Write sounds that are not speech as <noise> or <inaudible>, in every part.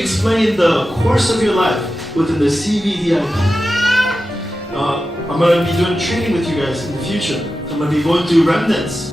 explain the course of your life within the CVDIP. Uh, I'm going to be doing training with you guys in the future. I'm going to be going through remnants.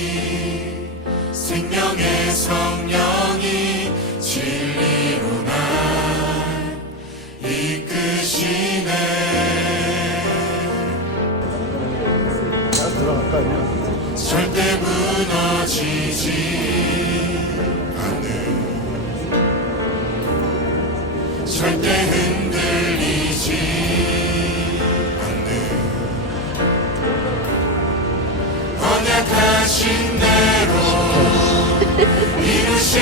거예요. 절대 무너지지 않는 절대 흔들리지 않는 언약하신 대로 <laughs> 이루실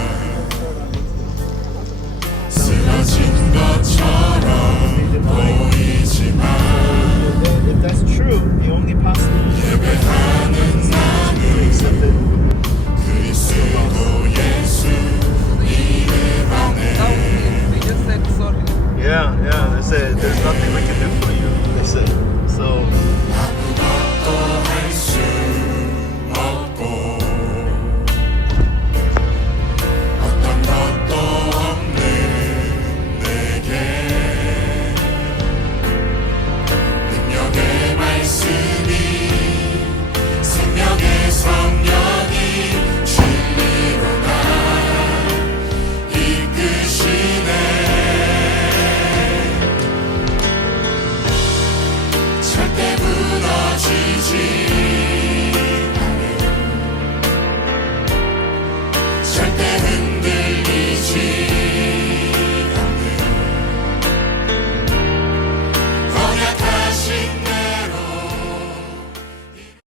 If that's true, the only possible